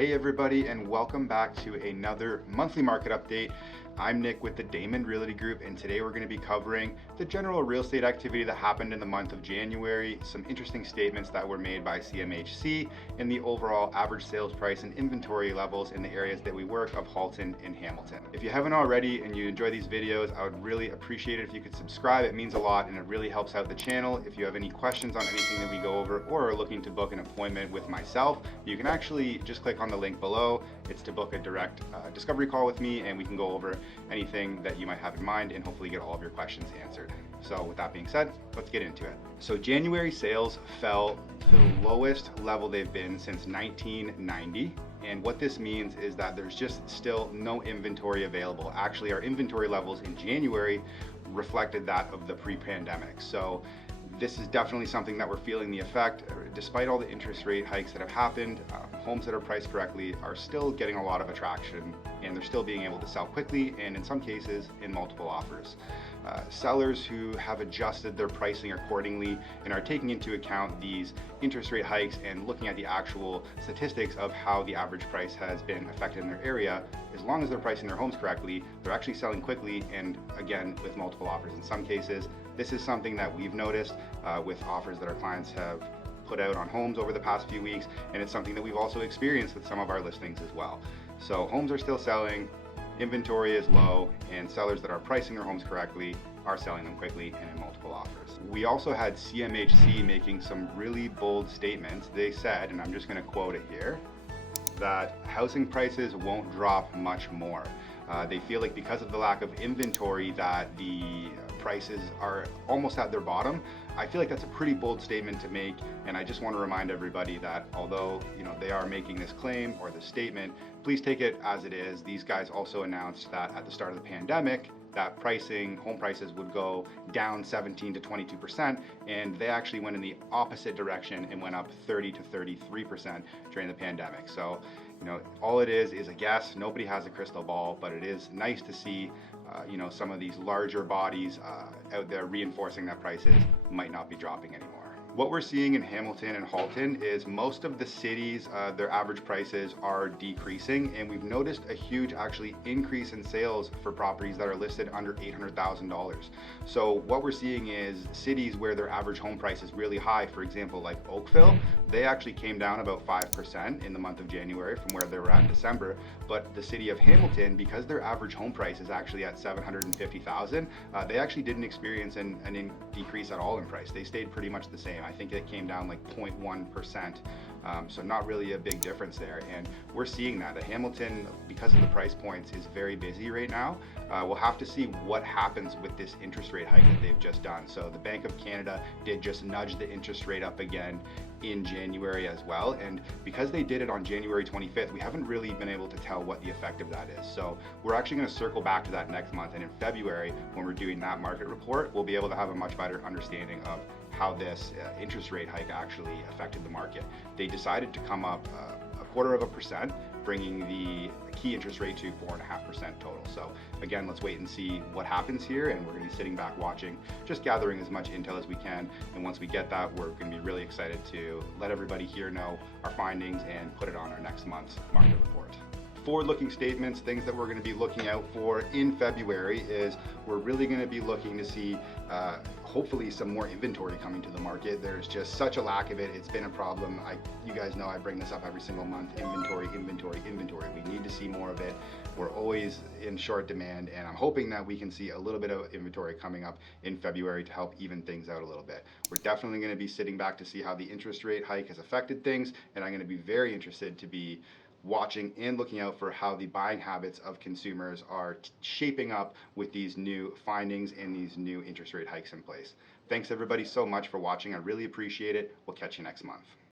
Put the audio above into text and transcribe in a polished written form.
Hey everybody, and welcome back to another monthly market update. I'm Nick with the Daymond Realty Group, and today we're going to be covering the general real estate activity that happened in the month of January, some interesting statements that were made by CMHC, and the overall average sales price and inventory levels in the areas that we work of Halton and Hamilton. If you haven't already and you enjoy these videos, I would really appreciate it if you could subscribe. It means a lot and it really helps out the channel. If you have any questions on anything that we go over or are looking to book an appointment with myself, you can actually just click on the link below. It's to book a direct discovery call with me, and we can go over anything that you might have in mind and hopefully get all of your questions answered. So with that being said, let's get into it. So January sales fell to the lowest level they've been since 1990. And what this means is that there's just still no inventory available. Actually, our inventory levels in January reflected that of the pre-pandemic. So this is definitely something that we're feeling the effect. Despite all the interest rate hikes that have happened, homes that are priced correctly are still getting a lot of attraction, and they're still being able to sell quickly, and in some cases in multiple offers. Sellers who have adjusted their pricing accordingly and are taking into account these interest rate hikes and looking at the actual statistics of how the average price has been affected in their area, as long as they're pricing their homes correctly, they're actually selling quickly and again with multiple offers. In some cases, this is something that we've noticed with offers that our clients have put out on homes over the past few weeks, and it's something that we've also experienced with some of our listings as well. So homes are still selling, inventory is low, and sellers that are pricing their homes correctly are selling them quickly and in multiple offers. We also had CMHC making some really bold statements. They said, and I'm just going to quote it here, that housing prices won't drop much more. They feel like because of the lack of inventory that the prices are almost at their bottom. I feel like that's a pretty bold statement to make, and I just want to remind everybody that although they are making this claim or this statement, please take it as it is. These guys also announced that at the start of the pandemic that home prices would go down 17 to 22%, and they actually went in the opposite direction and went up 30 to 33% during the pandemic. So all it is a guess. Nobody has a crystal ball, but it is nice to see some of these larger bodies out there reinforcing that prices might not be dropping anymore. What we're seeing in Hamilton and Halton is most of the cities, their average prices are decreasing, and we've noticed a huge actually increase in sales for properties that are listed under $800,000. So what we're seeing is cities where their average home price is really high, for example, like Oakville, they actually came down about 5% in the month of January from where they were at in December. But the city of Hamilton, because their average home price is actually at $750,000, they actually didn't experience an decrease at all in price. They stayed pretty much the same. I think it came down like 0.1%, so not really a big difference there. And we're seeing that. Hamilton, because of the price points, is very busy right now. We'll have to see what happens with this interest rate hike that they've just done. So the Bank of Canada did just nudge the interest rate up again in January as well, and because they did it on January 25th, we haven't really been able to tell what the effect of that is. So we're actually going to circle back to that next month, and in February, when we're doing that market report, we'll be able to have a much better understanding of how this interest rate hike actually affected the market. They decided to come up 0.25%, bringing the key interest rate to 4.5% total. So again, let's wait and see what happens here, and we're going to be sitting back watching, just gathering as much intel as we can. And once we get that, we're going to be really excited to let everybody here know our findings and put it on our next month's market report. Forward-looking statements, things that we're going to be looking out for in February is we're really going to be looking to see hopefully some more inventory coming to the market. There's just such a lack of it. It's been a problem. You guys know I bring this up every single month. Inventory. We need to see more of it. We're always in short demand, and I'm hoping that we can see a little bit of inventory coming up in February to help even things out a little bit. We're definitely going to be sitting back to see how the interest rate hike has affected things, and I'm going to be very interested to be watching and looking out for how the buying habits of consumers are shaping up with these new findings and these new interest rate hikes in place. Thanks everybody so much for watching. I really appreciate it. We'll catch you next month.